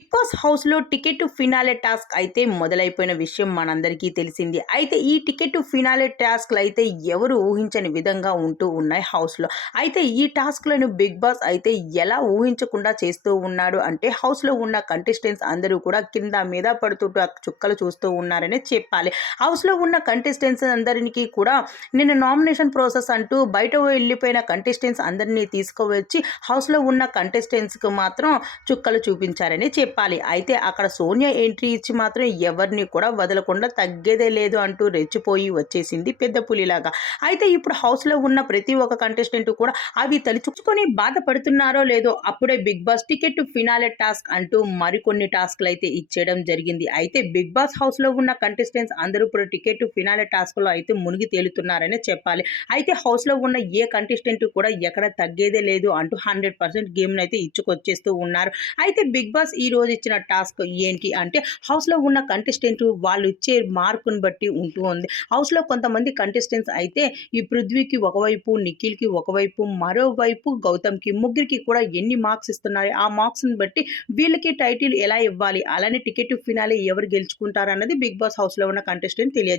Big boss హౌస్‌లో ticket to finale task అయితే మొదలైపోయిన విషయం మనందరికీ తెలిసిందే. అయితే ఈ టికెట్ టు ఫినాలే టాస్క్‌లయితే ఎవరు ఊహించని విధంగా ఉంటూ ఉన్నాయి హౌస్‌లో. అయితే ఈ టాస్క్‌లను బిగ్ బాస్ అయితే ఎలా ఊహించకుండా చేస్తూ ఉన్నాడు అంటే హౌస్‌లో ఉన్న కంటెస్టెంట్స్ అందరూ కూడా కింద మీద పడుతూ చుక్కలు చూస్తూ ఉన్నారనే చెప్పాలి. హౌస్‌లో ఉన్న కంటెస్టెంట్స్ అందరికి కూడా నిన్న నామినేషన్ ప్రాసెస్ అంటూ బయట వెళ్ళిపోయిన కంటెస్టెంట్స్ అందరిని తీసుకువచ్చి హౌస్‌లో ఉన్న కంటెస్టెంట్స్‌కి మాత్రం చుక్కలు చూపించారని చెప్పాలి. అయితే అక్కడ సోనియా ఎంట్రీ ఇచ్చి మాత్రం ఎవరిని కూడా వదలకుండా తగ్గేదే లేదు అంటూ రెచ్చిపోయి వచ్చేసింది పెద్ద పులిలాగా. అయితే ఇప్పుడు హౌస్‌లో ఉన్న ప్రతి ఒక్క కంటెస్టెంట్ కూడా అవి తలుచుకొని బాధపడుతున్నారో లేదో అప్పుడే Bigg Boss ticket to finale task అంటూ మరికొన్ని టాస్క్‌లయితే ఇచ్చేయడం జరిగింది. అయితే బిగ్ బాస్ హౌస్‌లో ఉన్న కంటెస్టెంట్స్ అందరూ ఇప్పుడు టికెట్ టు ఫినాలే టాస్క్‌లో అయితే మునిగి తేలుతున్నారనే చెప్పాలి. అయితే హౌస్‌లో ఉన్న ఏ కంటెస్టెంట్ కూడా ఎక్కడ తగ్గేదే లేదు అంటూ 100% గేమ్‌నైతే ఇచ్చుకొచ్చేస్తూ ఉన్నారు. అయితే బిగ్ బాస్ ఈ రోజు ఇచ్చిన టాస్క్ ఏంటి అంటే హౌస్‌లో ఉన్న కంటెస్టెంట్ వాళ్ళు ఇచ్చే మార్కుని బట్టి ఉంటూ ఉంది. హౌస్‌లో కొంతమంది కంటెస్టెంట్స్ అయితే ఈ పృథ్వీకి ఒకవైపు, నిఖిల్‌కి ఒకవైపు, మరోవైపు గౌతమ్‌కి ముగ్గురికి కూడా ఎన్ని మార్క్స్ ఇస్తున్నాయి. ఆ మార్క్స్‌ని బట్టి వీళ్ళకి టైటిల్ ఎలా ఇవ్వాలి, అలానే టికెట్ టు ఫినాలే ఎవరు గెలుచుకుంటారన్నది బిగ్ బాస్ హౌస్‌లో ఉన్న కంటెస్టెంట్ తెలియజేస్తారు.